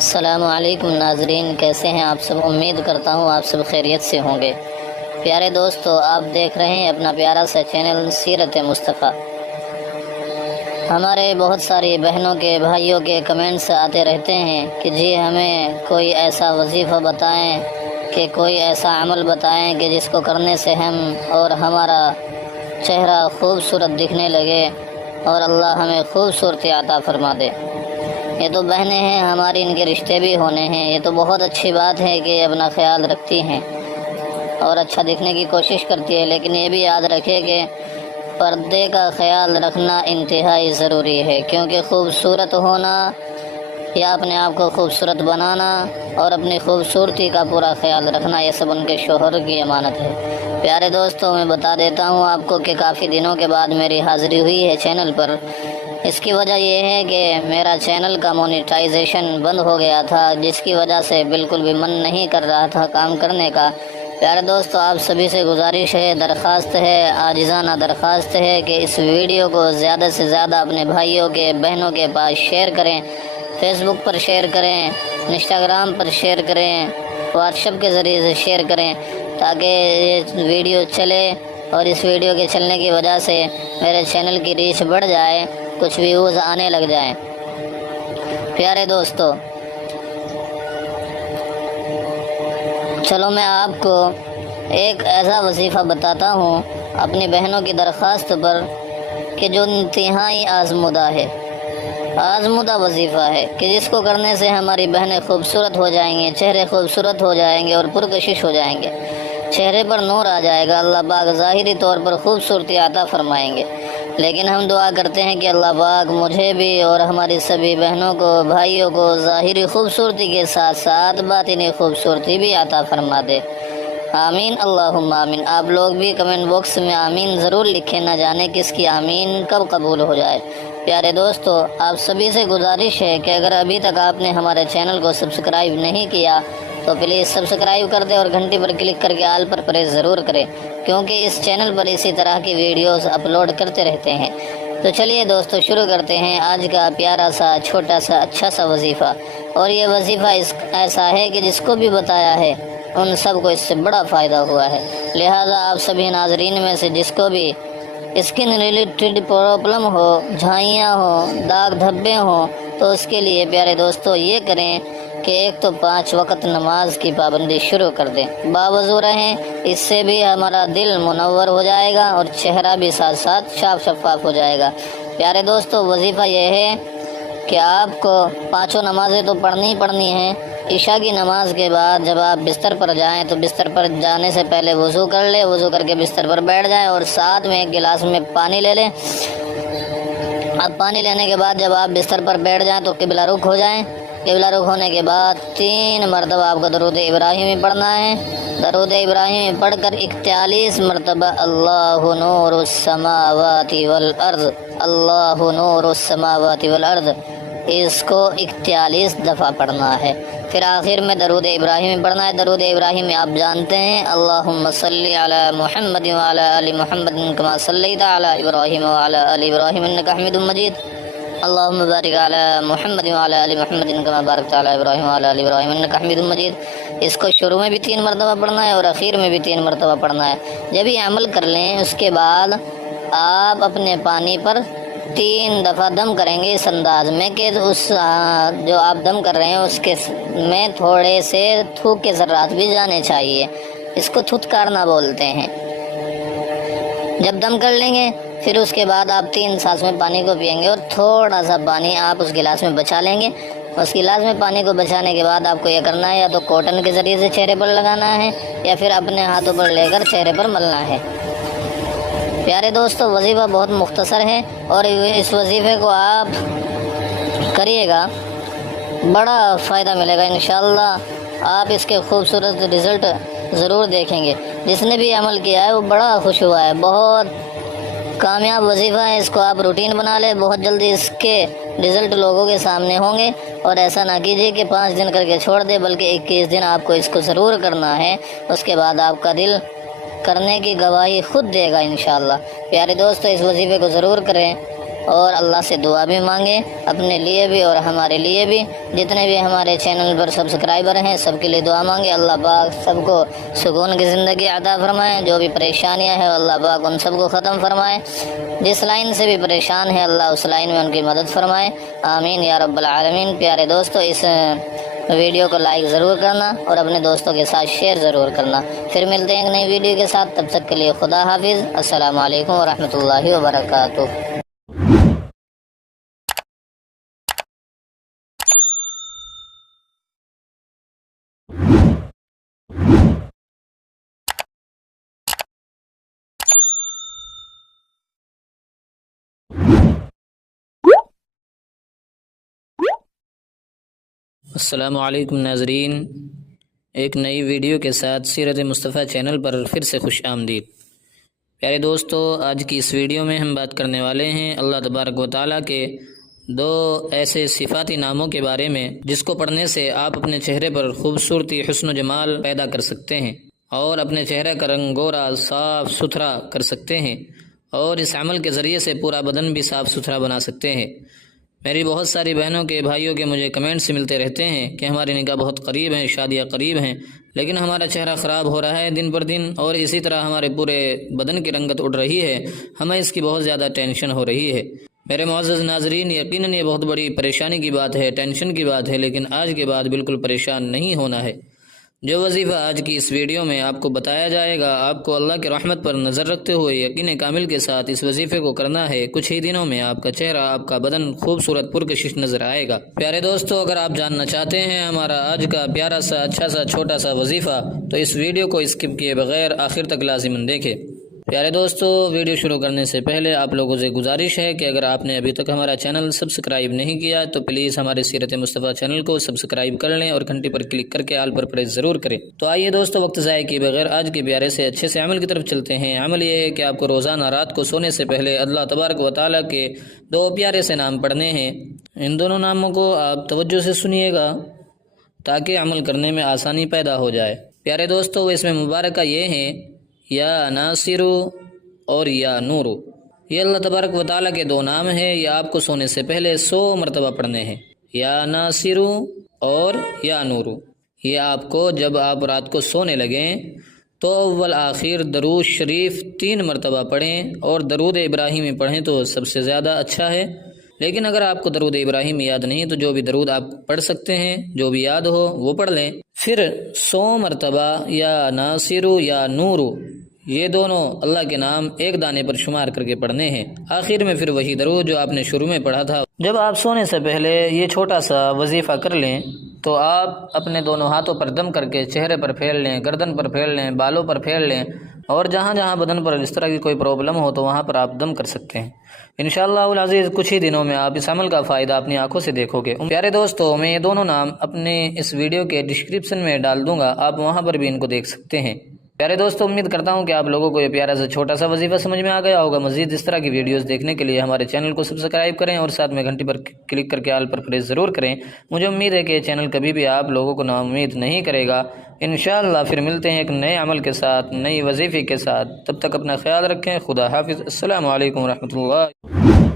السلام علیکم ناظرین، کیسے ہیں آپ سب؟ امید کرتا ہوں آپ سب خیریت سے ہوں گے۔ پیارے دوستو، آپ دیکھ رہے ہیں اپنا پیارا سا چینل سیرت مصطفیٰ۔ ہمارے بہت ساری بہنوں کے بھائیوں کے کمنٹس آتے رہتے ہیں کہ جی ہمیں کوئی ایسا وظیفہ بتائیں، کہ کوئی ایسا عمل بتائیں کہ جس کو کرنے سے ہم اور ہمارا چہرہ خوبصورت دکھنے لگے اور اللہ ہمیں خوبصورتی عطا فرما دے۔ یہ تو بہنیں ہیں ہماری، ان کے رشتے بھی ہونے ہیں۔ یہ تو بہت اچھی بات ہے کہ اپنا خیال رکھتی ہیں اور اچھا دکھنے کی کوشش کرتی ہے، لیکن یہ بھی یاد رکھے کہ پردے کا خیال رکھنا انتہائی ضروری ہے، کیونکہ خوبصورت ہونا یا اپنے آپ کو خوبصورت بنانا اور اپنی خوبصورتی کا پورا خیال رکھنا، یہ سب ان کے شوہر کی امانت ہے۔ پیارے دوستوں، میں بتا دیتا ہوں آپ کو کہ کافی دنوں کے بعد میری حاضری ہوئی ہے چینل پر۔ اس کی وجہ یہ ہے کہ میرا چینل کا مونیٹائزیشن بند ہو گیا تھا، جس کی وجہ سے بالکل بھی من نہیں کر رہا تھا کام کرنے کا۔ پیارے دوستو، آپ سبھی سے گزارش ہے، درخواست ہے، عاجزانہ درخواست ہے کہ اس ویڈیو کو زیادہ سے زیادہ اپنے بھائیوں کے بہنوں کے پاس شیئر کریں، فیس بک پر شیئر کریں، انسٹاگرام پر شیئر کریں، واٹس ایپ کے ذریعے سے شیئر کریں، تاکہ یہ ویڈیو چلے اور اس ویڈیو کے چلنے کی وجہ سے میرے چینل کی ریچ بڑھ جائے، کچھ ویوز آنے لگ جائیں۔ پیارے دوستو، چلو میں آپ کو ایک ایسا وظیفہ بتاتا ہوں اپنی بہنوں کی درخواست پر، کہ جو انتہائی آزمودہ ہے، آزمودہ وظیفہ ہے، کہ جس کو کرنے سے ہماری بہنیں خوبصورت ہو جائیں گے، چہرے خوبصورت ہو جائیں گے اور پرکشش ہو جائیں گے، چہرے پر نور آ جائے گا، اللہ پاک ظاہری طور پر خوبصورتی عطا فرمائیں گے۔ لیکن ہم دعا کرتے ہیں کہ اللہ پاک مجھے بھی اور ہماری سبھی بہنوں کو، بھائیوں کو ظاہری خوبصورتی کے ساتھ ساتھ باطنی خوبصورتی بھی عطا فرما دے۔ آمین، اللہم آمین۔ آپ لوگ بھی کمنٹ باکس میں آمین ضرور لکھیں، نہ جانے کس کی آمین کب قبول ہو جائے۔ پیارے دوستو، آپ سبھی سے گزارش ہے کہ اگر ابھی تک آپ نے ہمارے چینل کو سبسکرائب نہیں کیا تو پلیز سبسکرائب کر دیں اور گھنٹی پر کلک کر کے آل پر پریس ضرور کریں، کیونکہ اس چینل پر اسی طرح کی ویڈیوز اپلوڈ کرتے رہتے ہیں۔ تو چلیے دوستو، شروع کرتے ہیں آج کا پیارا سا، چھوٹا سا، اچھا سا وظیفہ۔ اور یہ وظیفہ ایسا ہے کہ جس کو بھی بتایا ہے ان سب کو اس سے بڑا فائدہ ہوا ہے، لہذا آپ سبھی ناظرین میں سے جس کو بھی اسکن ریلیٹڈ پرابلم ہو، جھائیاں ہوں، داغ دھبے ہوں، تو اس کے لیے پیارے دوستو یہ کریں کہ ایک تو 5 وقت نماز کی پابندی شروع کر دیں، باوضو رہیں، اس سے بھی ہمارا دل منور ہو جائے گا اور چہرہ بھی ساتھ ساتھ صاف شفاف ہو جائے گا۔ پیارے دوستو، وظیفہ یہ ہے کہ آپ کو 5 نمازیں تو پڑھنی پڑھنی ہیں۔ عشاء کی نماز کے بعد جب آپ بستر پر جائیں تو بستر پر جانے سے پہلے وضو کر لیں، وضو کر کے بستر پر بیٹھ جائیں اور ساتھ میں ایک گلاس میں پانی لے لیں۔ اب پانی لینے کے بعد جب آپ بستر پر بیٹھ جائیں تو قبلہ رخ ہو جائیں۔ قبلہ رخ ہونے کے بعد 3 مرتبہ آپ کو درود ابراہیمی پڑھنا ہے۔ درود ابراہیمی پڑھ کر 41 مرتبہ اللہ نور السماوات والارض، اللہ نور السماوات والارض، اس کو 41 دفعہ پڑھنا ہے۔ پھر آخر میں درود ابراہیمی پڑھنا ہے۔ درود ابراہیمی آپ جانتے ہیں، اللہم صلی علی محمد وعلی آل محمد کما صلیت علی ابراہیم وعلی آل ابراہیم انک حمید مجید، اللہم بارک علی محمد وعلی آل محمد کما بارکت علی ابراہیم وعلی آل ابراہیم انک حمید مجید۔ اس کو شروع میں بھی 3 مرتبہ پڑھنا ہے اور اخیر میں بھی 3 مرتبہ پڑھنا ہے۔ جب یہ عمل کر لیں اس کے بعد آپ اپنے پانی پر 3 دفعہ دم کریں گے، اس انداز میں کہ اس جو آپ دم کر رہے ہیں اس کے میں تھوڑے سے تھوک کے ذرات بھی جانے چاہیے، اس کو تھتکارنا بولتے ہیں۔ جب دم کر لیں گے پھر اس کے بعد آپ 3 سانس میں پانی کو پئیں گے اور تھوڑا سا پانی آپ اس گلاس میں بچا لیں گے۔ اس گلاس میں پانی کو بچانے کے بعد آپ کو یہ کرنا ہے، یا تو کاٹن کے ذریعے سے چہرے پر لگانا ہے یا پھر اپنے ہاتھوں پر لے کر چہرے پر ملنا ہے۔ پیارے دوستو، وظیفہ بہت مختصر ہے اور اس وظیفے کو آپ کریے گا، بڑا فائدہ ملے گا انشاءاللہ۔ آپ اس کے خوبصورت رزلٹ ضرور دیکھیں گے۔ جس نے بھی عمل کیا ہے وہ بڑا خوش ہوا ہے، بہت کامیاب وظیفہ ہے، اس کو آپ روٹین بنا لیں، بہت جلدی اس کے رزلٹ لوگوں کے سامنے ہوں گے۔ اور ایسا نہ کیجیے کہ 5 دن کر کے چھوڑ دے، بلکہ 21 دن آپ کو اس کو ضرور کرنا ہے، اس کے بعد آپ کا دل کرنے کی گواہی خود دے گا انشاءاللہ۔ پیارے دوستو، اس وظیفے کو ضرور کریں اور اللہ سے دعا بھی مانگیں اپنے لیے بھی اور ہمارے لیے بھی۔ جتنے بھی ہمارے چینل پر سبسکرائبر ہیں سب کے لیے دعا مانگیں، اللہ پاک سب کو سکون کی زندگی عطا فرمائیں، جو بھی پریشانیاں ہیں اللہ پاک ان سب کو ختم فرمائیں، جس لائن سے بھی پریشان ہے اللہ اس لائن میں ان کی مدد فرمائے، آمین یا رب العالمین۔ پیارے دوستو، اس ویڈیو کو لائک ضرور کرنا اور اپنے دوستوں کے ساتھ شیئر ضرور کرنا۔ پھر ملتے ہیں ایک نئی ویڈیو کے ساتھ، تب تک کے لیے خدا حافظ، السلام علیکم ورحمۃ اللہ وبرکاتہ۔ السلام علیکم ناظرین، ایک نئی ویڈیو کے ساتھ سیرت مصطفیٰ چینل پر پھر سے خوش آمدید۔ پیارے دوستو، آج کی اس ویڈیو میں ہم بات کرنے والے ہیں اللہ تبارک و تعالیٰ کے دو ایسے صفاتی ناموں کے بارے میں جس کو پڑھنے سے آپ اپنے چہرے پر خوبصورتی، حسن و جمال پیدا کر سکتے ہیں اور اپنے چہرے کا رنگ گورا صاف ستھرا کر سکتے ہیں، اور اس عمل کے ذریعے سے پورا بدن بھی صاف ستھرا بنا سکتے ہیں۔ میری بہت ساری بہنوں کے بھائیوں کے مجھے کمنٹس ملتے رہتے ہیں کہ ہماری نکاح بہت قریب ہیں، شادیاں قریب ہیں، لیکن ہمارا چہرہ خراب ہو رہا ہے دن پر دن، اور اسی طرح ہمارے پورے بدن کی رنگت اڑ رہی ہے، ہمیں اس کی بہت زیادہ ٹینشن ہو رہی ہے۔ میرے معزز ناظرین، یقیناً یہ بہت بڑی پریشانی کی بات ہے، ٹینشن کی بات ہے، لیکن آج کے بعد بالکل پریشان نہیں ہونا ہے۔ جو وظیفہ آج کی اس ویڈیو میں آپ کو بتایا جائے گا، آپ کو اللہ کے رحمت پر نظر رکھتے ہوئے یقین کامل کے ساتھ اس وظیفے کو کرنا ہے۔ کچھ ہی دنوں میں آپ کا چہرہ، آپ کا بدن خوبصورت پرکشش نظر آئے گا۔ پیارے دوستو، اگر آپ جاننا چاہتے ہیں ہمارا آج کا پیارا سا، اچھا سا، چھوٹا سا وظیفہ، تو اس ویڈیو کو اسکپ کیے بغیر آخر تک لازماً دیکھیں۔ پیارے دوستو، ویڈیو شروع کرنے سے پہلے آپ لوگوں سے گزارش ہے کہ اگر آپ نے ابھی تک ہمارا چینل سبسکرائب نہیں کیا تو پلیز ہمارے سیرت مصطفیٰ چینل کو سبسکرائب کر لیں اور گھنٹی پر کلک کر کے آل پر پریس ضرور کریں۔ تو آئیے دوستو، وقت ضائع کیے بغیر آج کے پیارے سے اچھے سے عمل کی طرف چلتے ہیں۔ عمل یہ ہے کہ آپ کو روزانہ رات کو سونے سے پہلے اللہ تبارک و تعالیٰ کے دو پیارے سے نام پڑھنے ہیں۔ ان دونوں ناموں کو آپ توجہ سے سنیے گا تاکہ عمل کرنے میں آسانی پیدا ہو جائے۔ پیارے دوستو، اس میں مبارکہ یہ ہیں یا ناصر اور یا نور۔ یہ اللہ تبارک و تعالیٰ کے دو نام ہیں، یہ آپ کو سونے سے پہلے 100 مرتبہ پڑھنے ہیں، یا ناصر اور یا نور۔ یہ آپ کو جب آپ رات کو سونے لگیں تو اول آخر درود شریف 3 مرتبہ پڑھیں، اور درود ابراہیمی پڑھیں تو سب سے زیادہ اچھا ہے۔ لیکن اگر آپ کو درود ابراہیم یاد نہیں تو جو بھی درود آپ پڑھ سکتے ہیں، جو بھی یاد ہو وہ پڑھ لیں۔ پھر 100 مرتبہ یا ناصر یا نور، یہ دونوں اللہ کے نام ایک دانے پر شمار کر کے پڑھنے ہیں۔ آخر میں پھر وہی درود جو آپ نے شروع میں پڑھا تھا۔ جب آپ سونے سے پہلے یہ چھوٹا سا وظیفہ کر لیں تو آپ اپنے دونوں ہاتھوں پر دم کر کے چہرے پر پھیل لیں، گردن پر پھیل لیں، بالوں پر پھیل لیں، اور جہاں جہاں بدن پر اس طرح کی کوئی پرابلم ہو تو وہاں پر آپ دم کر سکتے ہیں۔ انشاءاللہ العزیز کچھ ہی دنوں میں آپ اس عمل کا فائدہ اپنی آنکھوں سے دیکھو گے۔ پیارے دوستو، میں یہ دونوں نام اپنے اس ویڈیو کے ڈسکرپشن میں ڈال دوں گا، آپ وہاں پر بھی ان کو دیکھ سکتے ہیں۔ پیارے دوستو، امید کرتا ہوں کہ آپ لوگوں کو یہ پیارا سا چھوٹا سا وظیفہ سمجھ میں آ گیا ہوگا۔ مزید اس طرح کی ویڈیوز دیکھنے کے لیے ہمارے چینل کو سبسکرائب کریں اور ساتھ میں گھنٹی پر کلک کر کے آل پر پریس ضرور کریں۔ مجھے امید ہے کہ یہ چینل کبھی بھی آپ لوگوں کو نا امید نہیں کرے گا۔ انشاءاللہ پھر ملتے ہیں ایک نئے عمل کے ساتھ، نئی وظیفے کے ساتھ۔ تب تک اپنا خیال رکھیں۔ خدا حافظ۔ السلام علیکم ورحمۃ اللہ۔